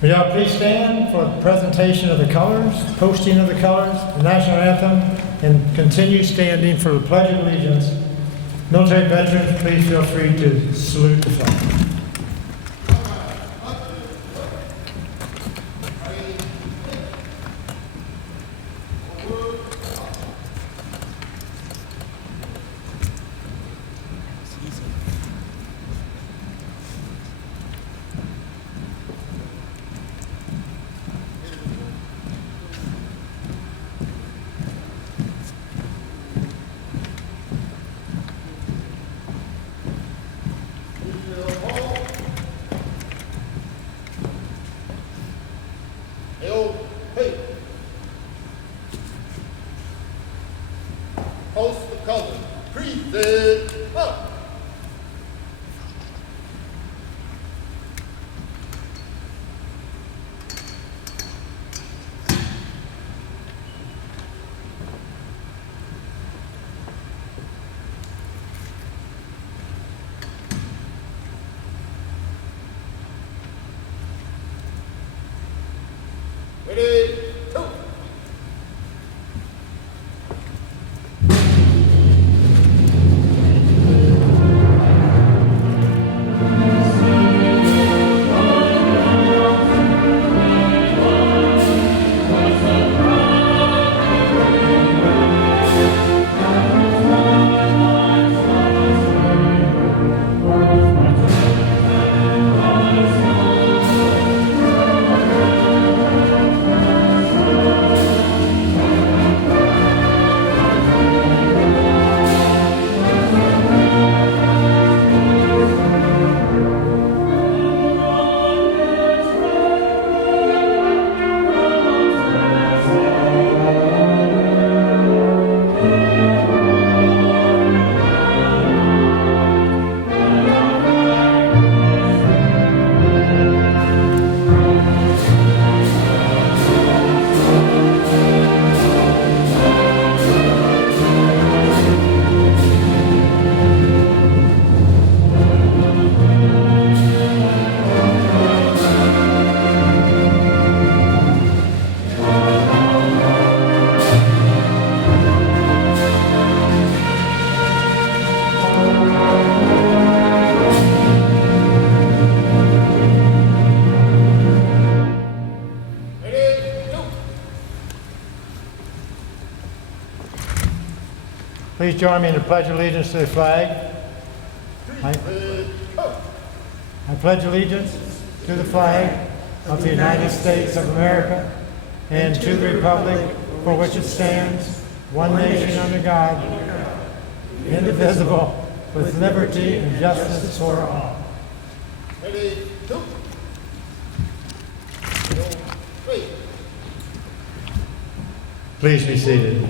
Would y'all please stand for the presentation of the colors, posting of the colors, the national anthem, and continue standing for the Pledge of Allegiance. Military veterans, please feel free to salute the flag. Post the color. Present up. Ready, two. Please join me in the Pledge of Allegiance to the flag. I pledge allegiance to the flag of the United States of America and to the republic for which it stands, one nation under God, indivisible, with liberty and justice for all. Ready, two. Three. Please be seated.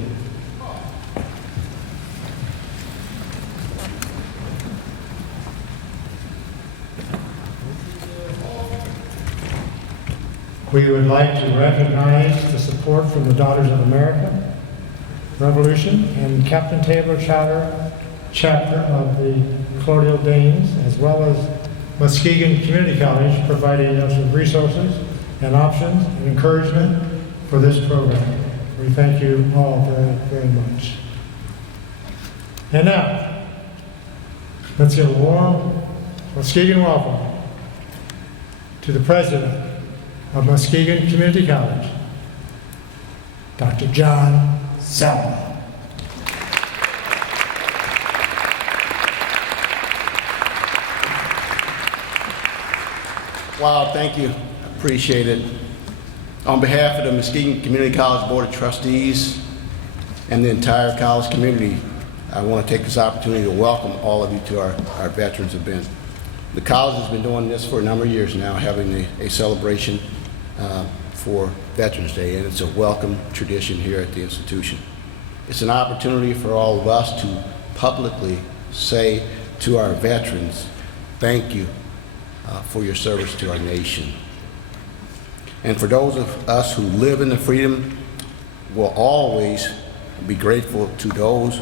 We would like to recognize the support from the Daughters of America Revolution and Captain Taylor chapter of the Colonial Danes, as well as Muskegon Community College, providing us with resources and options and encouragement for this program. We thank you all very, very much. And now, let's give a warm Muskegon welcome to the President of Muskegon Community College, Dr. John Salmon. Wow, thank you. Appreciate it. On behalf of the Muskegon Community College Board of Trustees and the entire college community, I want to take this opportunity to welcome all of you to our Veterans event. The college has been doing this for a number of years now, having a celebration for Veterans Day, and it's a welcome tradition here at the institution. It's an opportunity for all of us to publicly say to our veterans, thank you for your service to our nation. And for those of us who live in the freedom, we'll always be grateful to those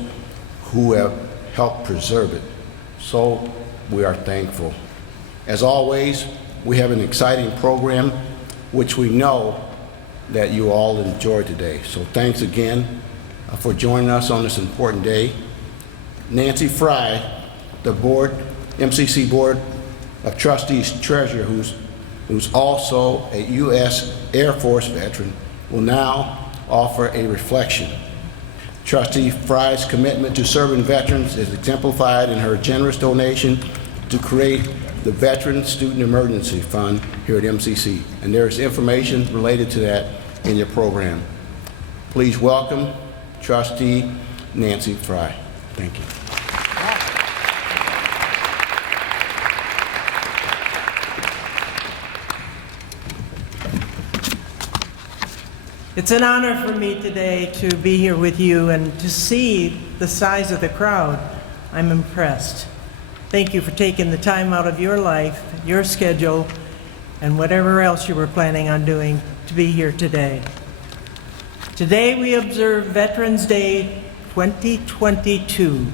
who have helped preserve it. So we are thankful. As always, we have an exciting program which we know that you all enjoyed today. So thanks again for joining us on this important day. Nancy Fry, the MCC Board of Trustees Treasurer, who's also a U.S. Air Force veteran, will now offer a reflection. Trustee Fry's commitment to serving veterans is exemplified in her generous donation to create the Veteran Student Emergency Fund here at MCC, and there is information related to that in your program. Please welcome Trustee Nancy Fry. Thank you. It's an honor for me today to be here with you and to see the size of the crowd. I'm impressed. Thank you for taking the time out of your life, your schedule, and whatever else you were planning on doing to be here today. Today we observe Veterans Day 2022.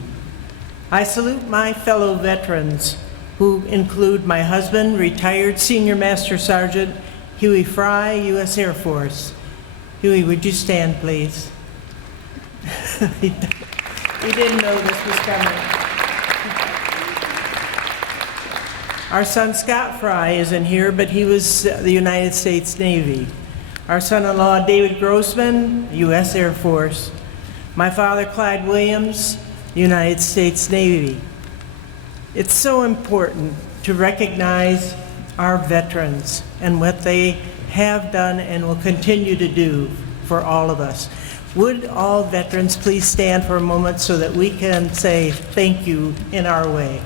I salute my fellow veterans, who include my husband, retired Senior Master Sergeant Huey Fry, U.S. Air Force. Huey, would you stand, please? He didn't know this was coming. Our son Scott Fry isn't here, but he was the United States Navy. Our son-in-law David Grossman, U.S. Air Force. My father Clyde Williams, United States Navy. It's so important to recognize our veterans and what they have done and will continue to do for all of us. Would all veterans please stand for a moment so that we can say thank you in our way.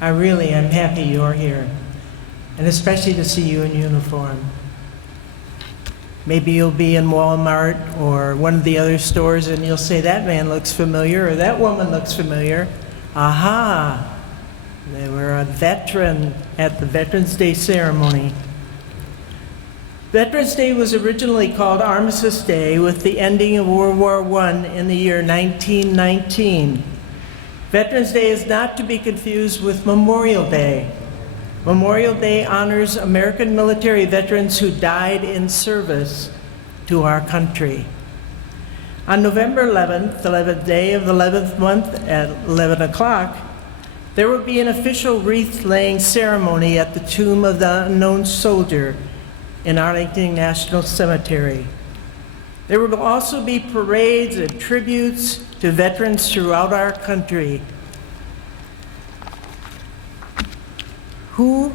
I really am happy you're here, and especially to see you in uniform. Maybe you'll be in Walmart or one of the other stores and you'll say, that man looks familiar or that woman looks familiar. Aha! They were a veteran at the Veterans Day ceremony. Veterans Day was originally called Armistice Day with the ending of World War I in the year 1919. Veterans Day is not to be confused with Memorial Day. Memorial Day honors American military veterans who died in service to our country. On November 11th, the 11th day of the 11th month at 11 o'clock, there will be an official wreath-laying ceremony at the Tomb of the Unknown Soldier in Arlington National Cemetery. There will also be parades and tributes to veterans throughout our country. Who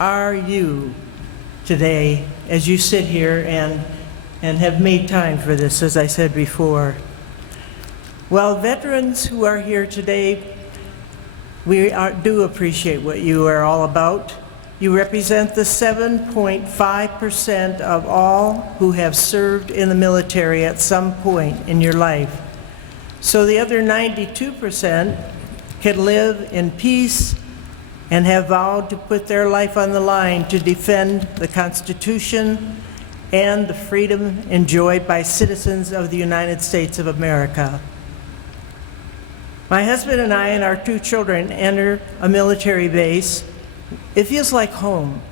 are you today as you sit here and have made time for this, as I said before? Well, veterans who are here today, we do appreciate what you are all about. You represent the 7.5% of all who have served in the military at some point in your life. So the other 92% can live in peace and have vowed to put their life on the line to defend the Constitution and the freedom enjoyed by citizens of the United States of America. My husband and I and our 2 children enter a military base. It feels like home.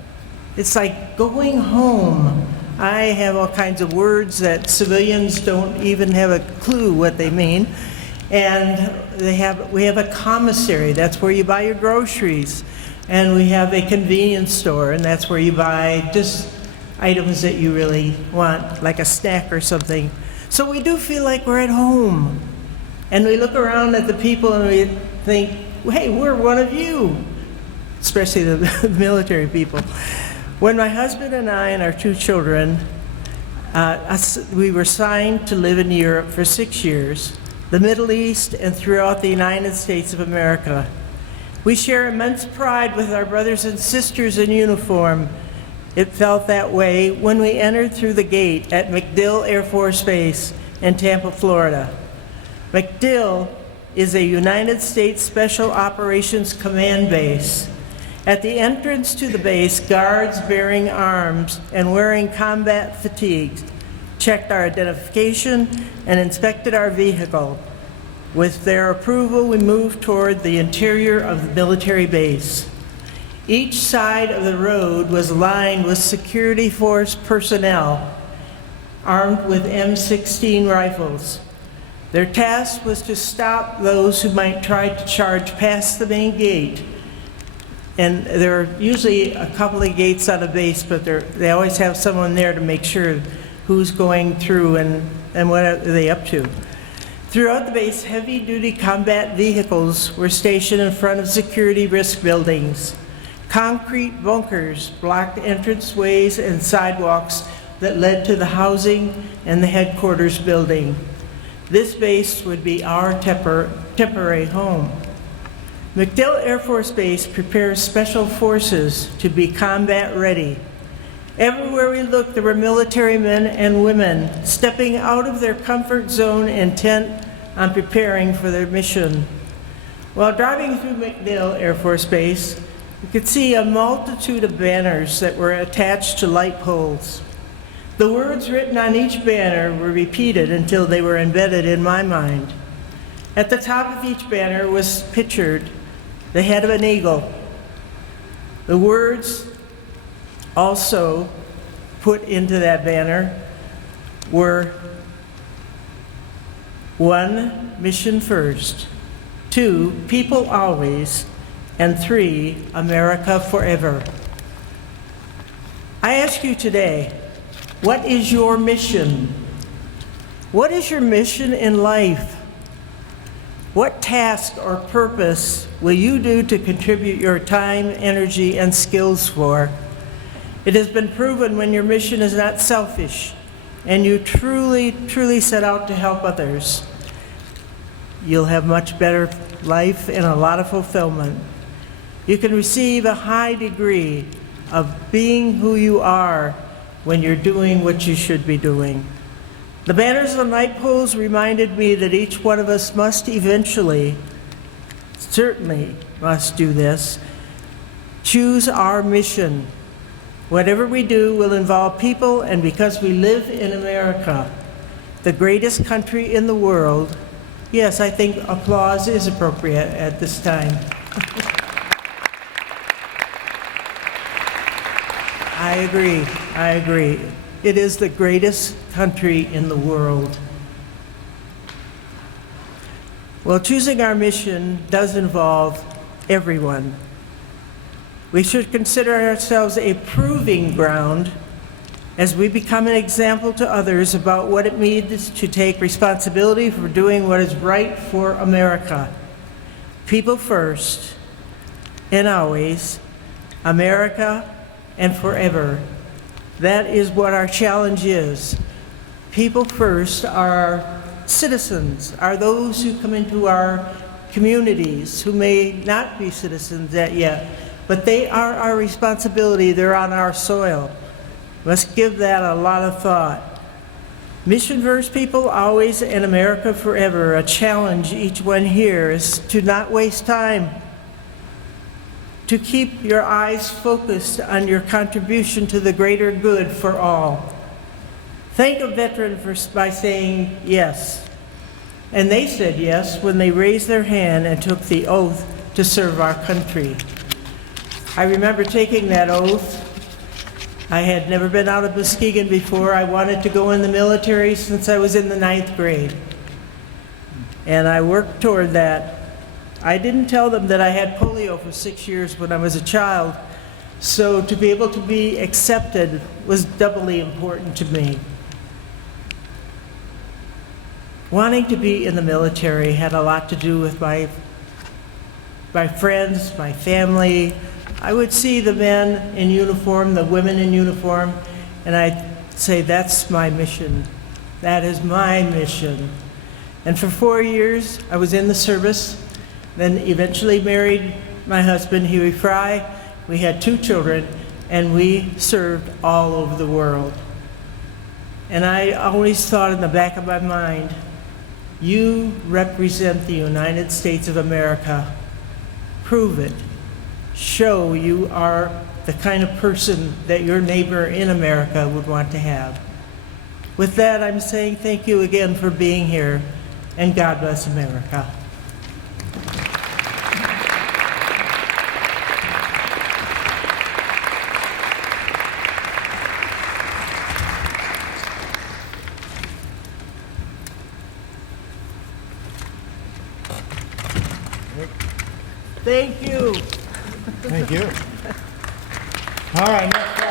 It's like going home. I have all kinds of words that civilians don't even have a clue what they mean. And we have a commissary, that's where you buy your groceries. And we have a convenience store, and that's where you buy just items that you really want, like a snack or something. So we do feel like we're at home. And we look around at the people and we think, hey, we're one of you, especially the military people. When my husband and I and our 2 children, we were signed to live in Europe for 6 years, the Middle East, and throughout the United States of America. We share immense pride with our brothers and sisters in uniform. It felt that way when we entered through the gate at MacDill Air Force Base in Tampa, Florida. MacDill is a United States Special Operations Command base. At the entrance to the base, guards bearing arms and wearing combat fatigues checked our identification, and inspected our vehicle. With their approval, we moved toward the interior of the military base. Each side of the road was lined with security force personnel armed with M16 rifles. Their task was to stop those who might try to charge past the main gate. And there are usually a couple of gates on a base, but they always have someone there to make sure who's going through and what are they up to. Throughout the base, heavy-duty combat vehicles were stationed in front of security risk buildings. Concrete bunkers blocked entranceways and sidewalks that led to the housing and the headquarters building. This base would be our temporary home. MacDill Air Force Base prepares special forces to be combat ready. Everywhere we looked, there were military men and women stepping out of their comfort zone intent on preparing for their mission. While driving through MacDill Air Force Base, we could see a multitude of banners that were attached to light poles. The words written on each banner were repeated until they were embedded in my mind. At the top of each banner was pictured the head of an eagle. The words also put into that banner were 1, mission first, 2, people always, and 3, America forever. I ask you today, what is your mission? What is your mission in life? What task or purpose will you do to contribute your time, energy, and skills for? It has been proven when your mission is not selfish and you truly set out to help others, you'll have much better life and a lot of fulfillment. You can receive a high degree of being who you are when you're doing what you should be doing. The banners on light poles reminded me that each one of us must eventually, certainly must do this, choose our mission. Whatever we do will involve people, and because we live in America, the greatest country in the world, yes, I think applause is appropriate at this time. I agree. It is the greatest country in the world. Well, choosing our mission does involve everyone. We should consider ourselves a proving ground as we become an example to others about what it means to take responsibility for doing what is right for America. People first, and always, America and forever. That is what our challenge is. People first are citizens, are those who come into our communities who may not be citizens yet, but they are our responsibility. They're on our soil. Must give that a lot of thought. Mission first, people always, and America forever. A challenge each one here is to not waste time, to keep your eyes focused on your contribution to the greater good for all. Thank a veteran by saying yes. And they said yes when they raised their hand and took the oath to serve our country. I remember taking that oath. I had never been out of Muskegon before. I wanted to go in the military since I was in the 9th grade. And I worked toward that. I didn't tell them that I had polio for 6 years when I was a child, so to be able to be accepted was doubly important to me. Wanting to be in the military had a lot to do with my friends, my family. I would see the men in uniform, the women in uniform, and I'd say, that's my mission. That is my mission. And for 4 years, I was in the service, then eventually married my husband, Huey Fry. We had 2 children, and we served all over the world. And I always thought in the back of my mind, you represent the United States of America. Prove it. Show you are the kind of person that your neighbor in America would want to have. With that, I'm saying thank you again for being here, and God bless America. Thank you. Thank you. All right, next call.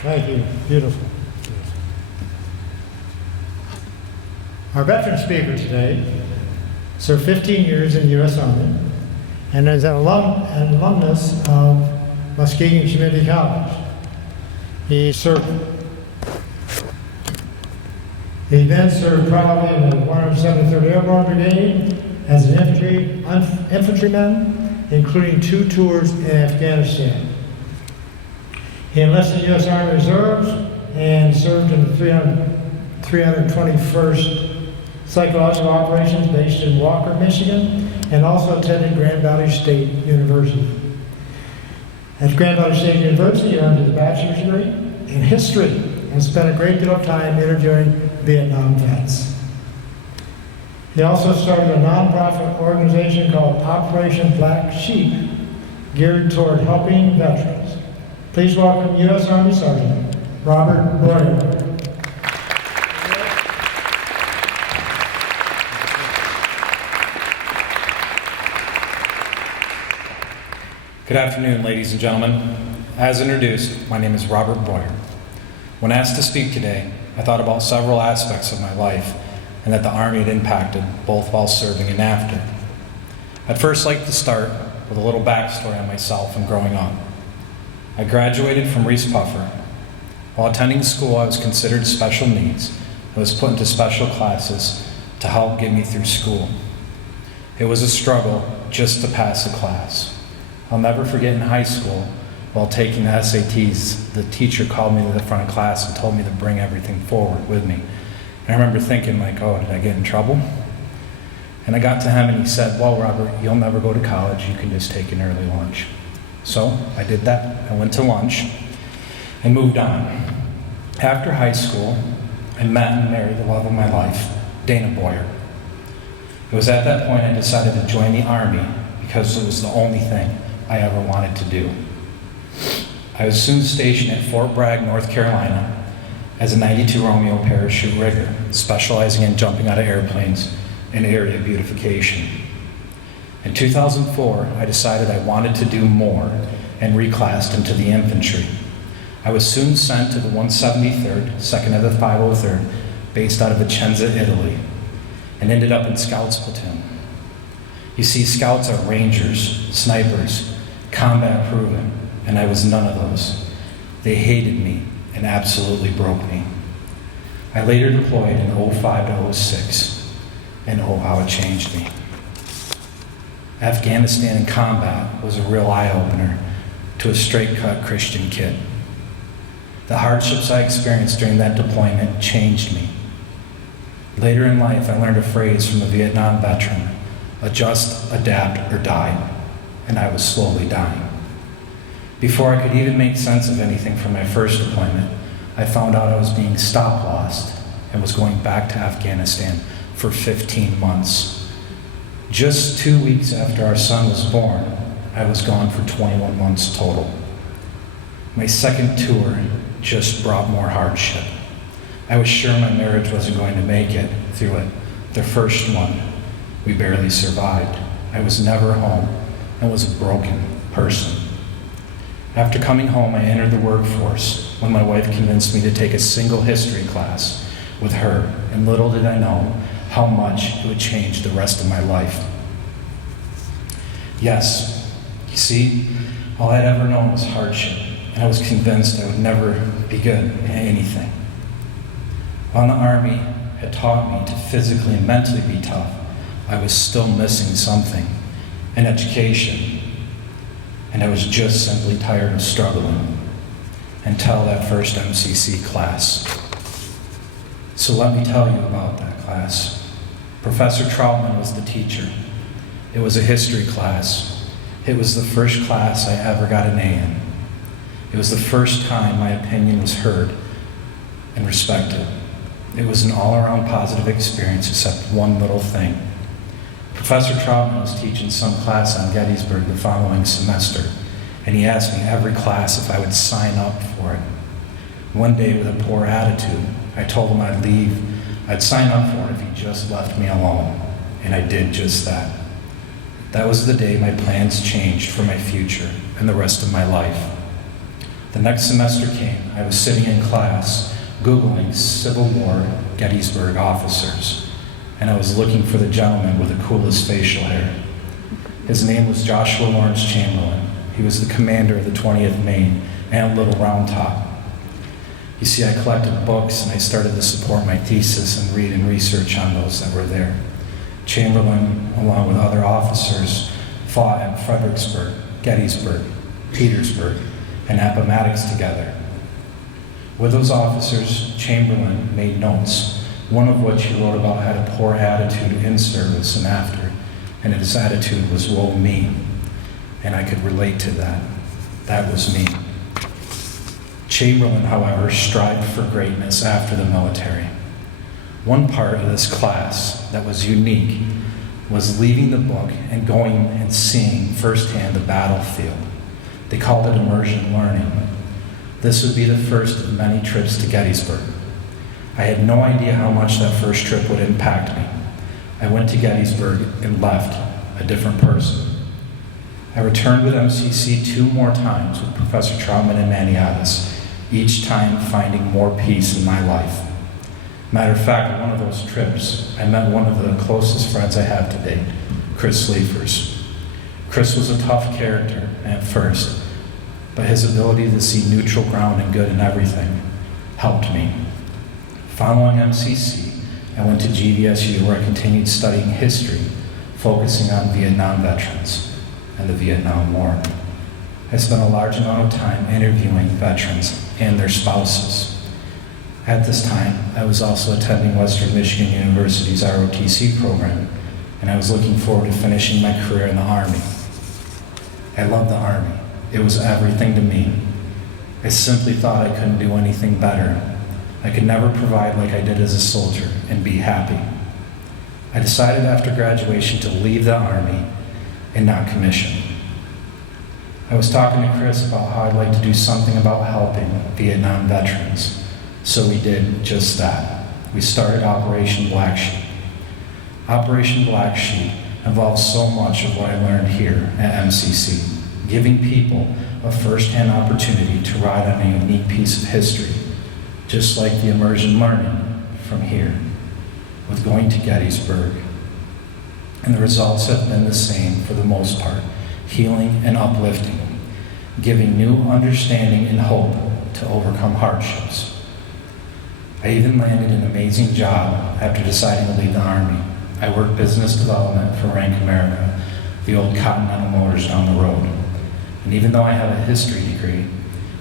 Thank you. Beautiful. Our veteran speaker today served 15 years in the U.S. Army and is an alumnus of Muskegon Community College. He then served proudly in the 173rd Airborne Brigade as an infantryman, including 2 tours in Afghanistan. He enlisted in the U.S. Army Reserves and served in the 321st Psychological Operations based in Walker, Michigan, and also attended Grand Valley State University. At Grand Valley State University, he earned his bachelor's degree in history and spent a great deal of time interviewing Vietnam vets. He also started a nonprofit organization called Operation Black Sheep, geared toward helping veterans. Please welcome U.S. Army Sergeant Robert Boyer. Good afternoon, ladies and gentlemen. As introduced, my name is Robert Boyer. When asked to speak today, I thought about several aspects of my life and that the Army had impacted both while serving and after. I'd first like to start with a little backstory on myself and growing up. I graduated from Reese Puffer. While attending school, I was considered special needs and was put into special classes to help get me through school. It was a struggle just to pass the class. I'll never forget in high school, while taking the SATs, the teacher called me to the front of class and told me to bring everything forward with me. And I remember thinking like, oh, did I get in trouble? And I got to him and he said, well, Robert, you'll never go to college, you can just take an early lunch. So I did that. I went to lunch and moved on. After high school, I met and married the love of my life, Dana Boyer. It was at that point I decided to join the Army because it was the only thing I ever wanted to do. I was soon stationed at Fort Bragg, North Carolina as a 92 Romeo parachute rigger, specializing in jumping out of airplanes and area beautification. In 2004, I decided I wanted to do more and reclassed into the infantry. I was soon sent to the 173rd, 2nd of the 503rd, based out of Vicenza, Italy, and ended up in Scouts platoon. You see, Scouts are rangers, snipers, combat proven, and I was none of those. They hated me and absolutely broke me. I later deployed in 05 to 06, and oh how it changed me. Afghanistan in combat was a real eye-opener to a straight-cut Christian kid. The hardships I experienced during that deployment changed me. Later in life, I learned a phrase from a Vietnam veteran: adjust, adapt, or die, and I was slowly dying. Before I could even make sense of anything from my first deployment, I found out I was being stop-lost and was going back to Afghanistan for 15 months. Just 2 weeks after our son was born, I was gone for 21 months total. My second tour just brought more hardship. I was sure my marriage wasn't going to make it through it. The first one, we barely survived. I was never home and was a broken person. After coming home, I entered the workforce when my wife convinced me to take a single history class with her, and little did I know how much it would change the rest of my life. Yes, you see, all I'd ever known was hardship, and I was convinced I would never be good at anything. While the Army had taught me to physically and mentally be tough, I was still missing something, an education, and I was just simply tired of struggling until that first MCC class. So let me tell you about that class. Professor Troutman was the teacher. It was a history class. It was the first class I ever got an A in. It was the first time my opinion was heard and respected. It was an all-around positive experience except one little thing. Professor Troutman was teaching some class on Gettysburg the following semester, and he asked me every class if I would sign up for it. One day, with a poor attitude, I told him I'd leave. I'd sign up for it if he just left me alone, and I did just that. That was the day my plans changed for my future and the rest of my life. The next semester came. I was sitting in class, Googling Civil War Gettysburg officers, and I was looking for the gentleman with the coolest facial hair. His name was Joshua Lawrence Chamberlain. He was the commander of the 20th Maine and Little Round Top. You see, I collected books and I started to support my thesis and read and research on those that were there. Chamberlain, along with other officers, fought at Fredericksburg, Gettysburg, Petersburg, and Appomattox together. With those officers, Chamberlain made notes, one of which he wrote about had a poor attitude in service and after, and his attitude was woe me, and I could relate to that. That was me. Chamberlain, however, strived for greatness after the military. One part of this class that was unique was leaving the book and going and seeing firsthand the battlefield. They called it immersion learning. This would be the first of many trips to Gettysburg. I had no idea how much that first trip would impact me. I went to Gettysburg and left a different person. I returned with MCC 2 more times with Professor Troutman and Maniatis, each time finding more peace in my life. Matter of fact, on one of those trips, I met one of the closest friends I have to date, Chris Sleafers. Chris was a tough character at first, but his ability to see neutral ground and good in everything helped me. Following MCC, I went to GVSU where I continued studying history, focusing on Vietnam veterans and the Vietnam War. I spent a large amount of time interviewing veterans and their spouses. At this time, I was also attending Western Michigan University's ROTC program, and I was looking forward to finishing my career in the Army. I loved the Army. It was everything to me. I simply thought I couldn't do anything better. I could never provide like I did as a soldier and be happy. I decided after graduation to leave the Army and not commission. I was talking to Chris about how I'd like to do something about helping Vietnam veterans. So we did just that. We started Operation Black Sheep. Operation Black Sheep involves so much of what I learned here at MCC. giving people a first-hand opportunity to ride on a unique piece of history, just like the immersion learning from here with going to Gettysburg. And the results have been the same for the most part, healing and uplifting, giving new understanding and hope to overcome hardships. I even landed an amazing job after deciding to leave the Army. I worked business development for Rank America, the old Continental Motors down the road. And even though I have a history degree,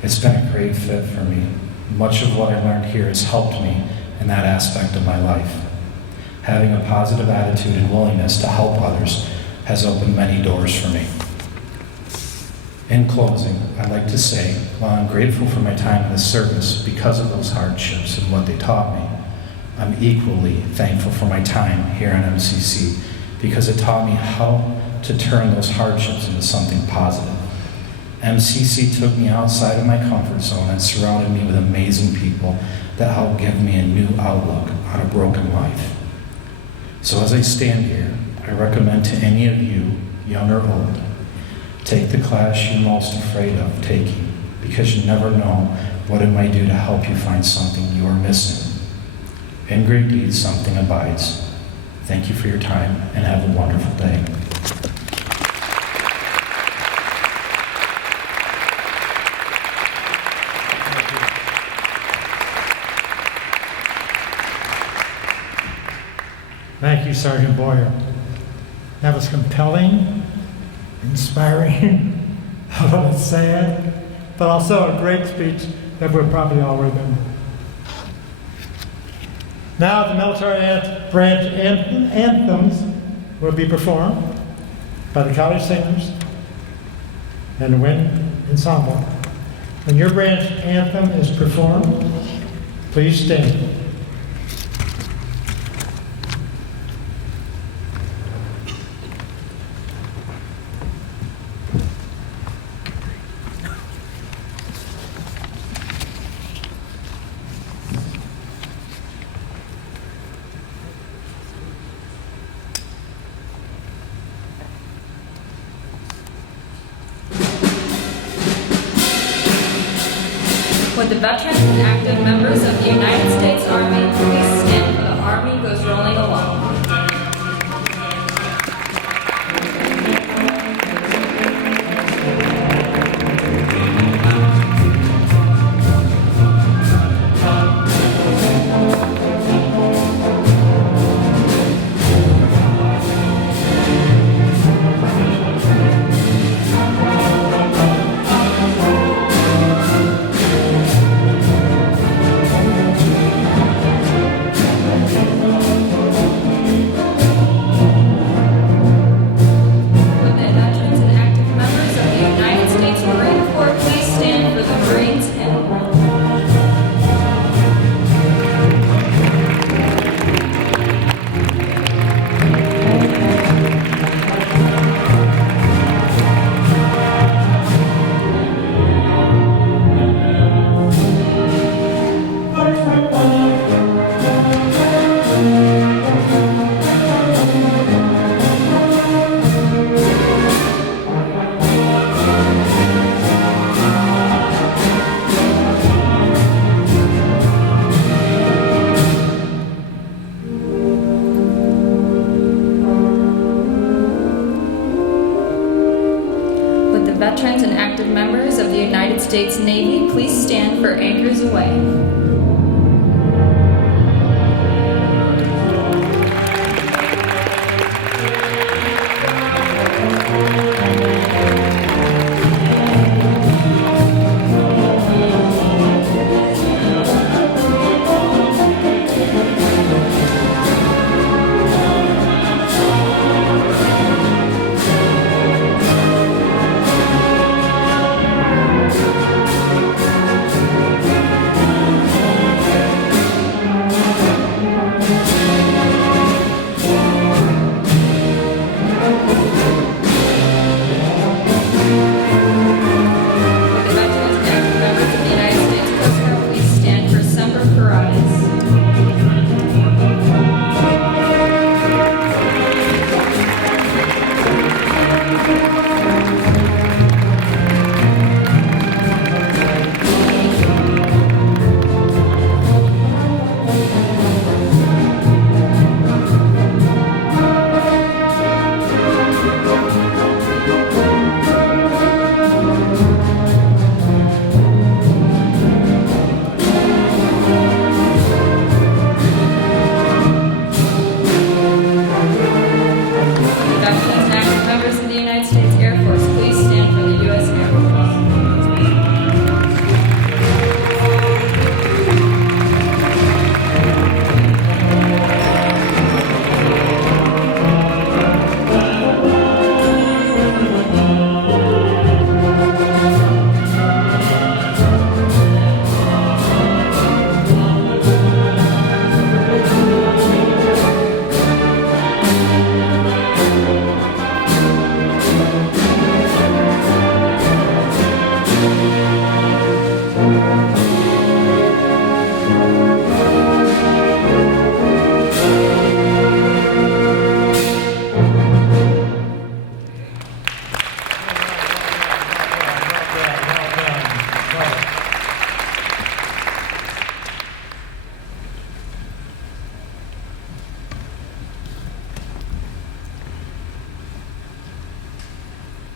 it's been a great fit for me. Much of what I learned here has helped me in that aspect of my life. Having a positive attitude and willingness to help others has opened many doors for me. In closing, I'd like to say, while I'm grateful for my time in the service because of those hardships and what they taught me, I'm equally thankful for my time here at MCC because it taught me how to turn those hardships into something positive. MCC took me outside of my comfort zone and surrounded me with amazing people that helped give me a new outlook on a broken life. So as I stand here, I recommend to any of you, young or old, take the class you're most afraid of taking because you never know what it might do to help you find something you are missing. In great deeds, something abides. Thank you for your time and have a wonderful day. Thank you, Sergeant Boyer. That was compelling, inspiring, a little sad, but also a great speech that we'll probably all remember. Now the military branch anthems will be performed by the college singers and the wind ensemble. When your branch anthem is performed, please stand. Would the veterans and active members of the United States Army please stand for the Army Goes Rolling Along? Veterans and active members of the United States Navy, please stand for Anchors Aweigh.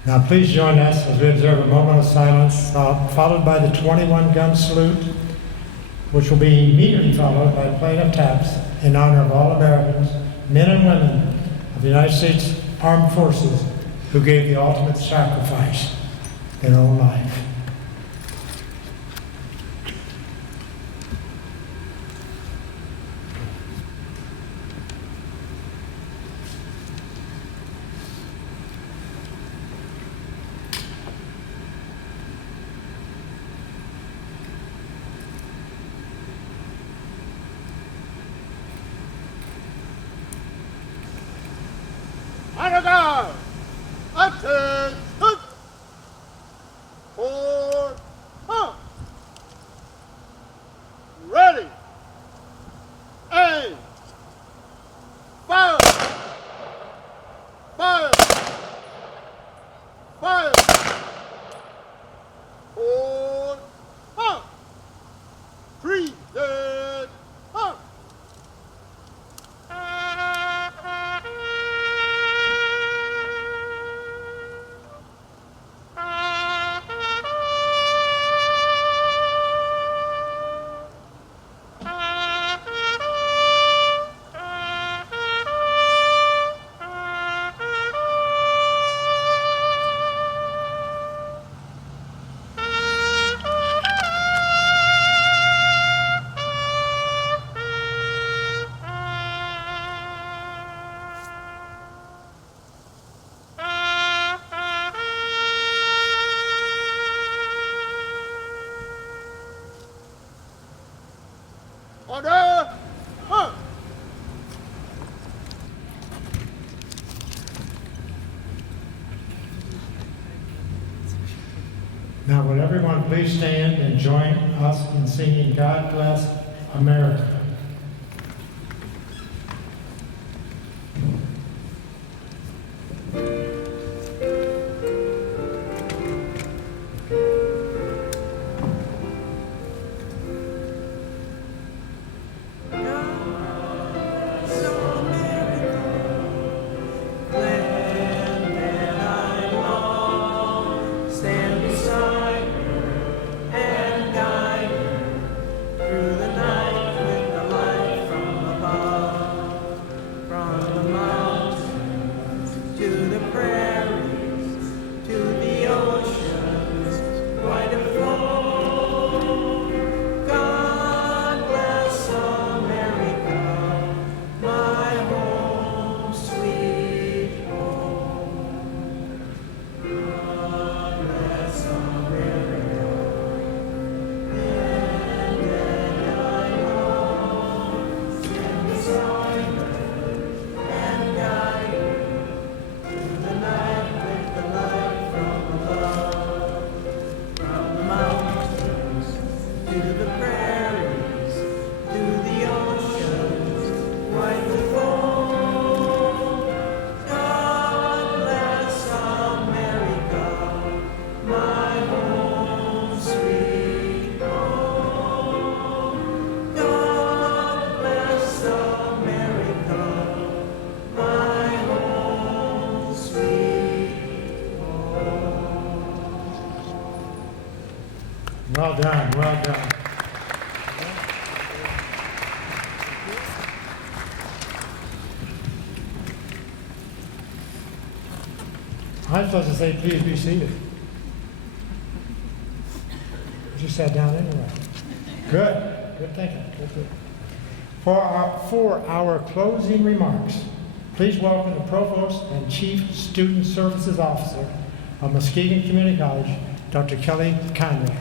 Now please join us as we observe a moment of silence, followed by the 21-gun salute, which will be immediately followed by a playing of taps in honor of all Americans, men and women of the United States Armed Forces who gave the ultimate sacrifice, their own life. Honor guard! Action! Hook! Four, huh! Ready! Aim! Fire! Fire! Fire! Four, huh! Three, dead, huh! Order! Huh! Now would everyone please stand and join us in singing God Bless America. Stand beside her and guide her through the night with the light from above. From the mountains to the prairies, to the oceans, wide and full. God bless America, my home, sweet home. God bless America, and I know, stand beside her and guide her through the night with the light from above. From the mountains to the prairies, to the oceans, white with foam. God bless America, my home, sweet home. God bless America, my home, sweet home. Well done, well done. I'm supposed to say, please be seated. But you sat down anyway. Good thinking, good. For our closing remarks, please welcome the Provost and Chief Student Services Officer of Muskegon Community College, Dr. Kelly Conrad.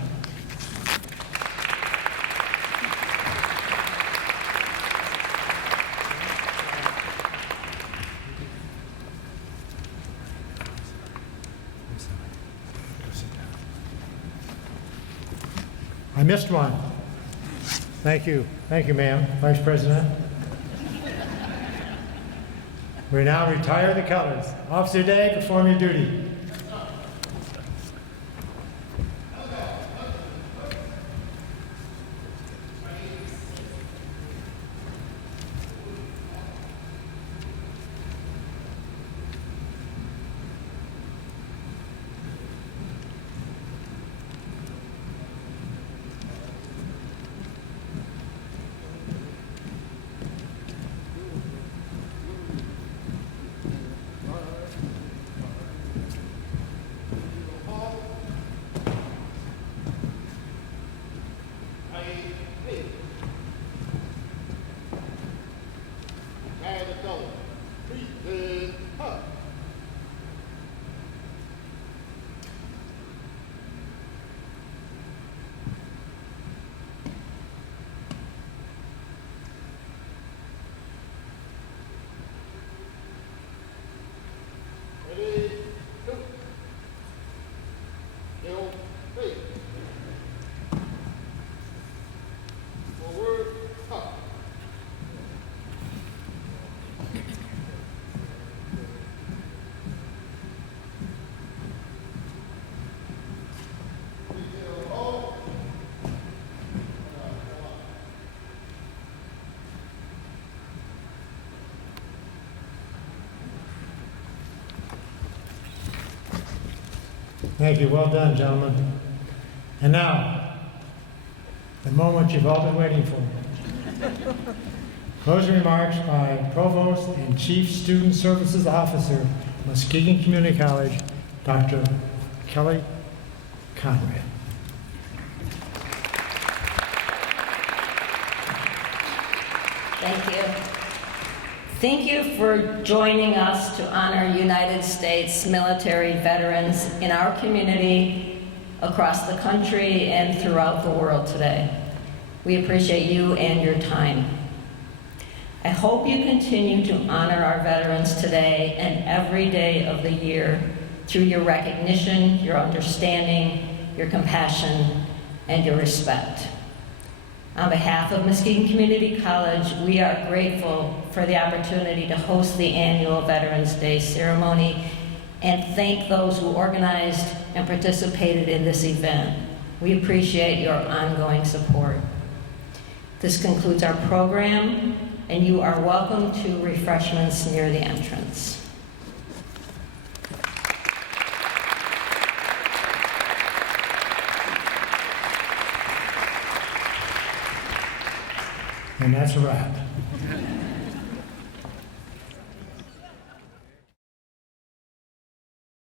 I missed one. Thank you, ma'am, Vice President. We now retire the colors. Officer Day, perform your duty. Huh. Ready, go. Down, three. Forward, up. Thank you. Well done, gentlemen. And now, the moment you've all been waiting for. Closing remarks by Provost and Chief Student Services Officer, Muskegon Community College, Dr. Kelly Conrad. Thank you. Thank you for joining us to honor United States military veterans in our community, across the country, and throughout the world today. We appreciate you and your time. I hope you continue to honor our veterans today and every day of the year through your recognition, your understanding, your compassion, and your respect. On behalf of Muskegon Community College, we are grateful for the opportunity to host the annual Veterans Day ceremony and thank those who organized and participated in this event. We appreciate your ongoing support. This concludes our program, and you are welcome to refreshments near the entrance. And that's a wrap.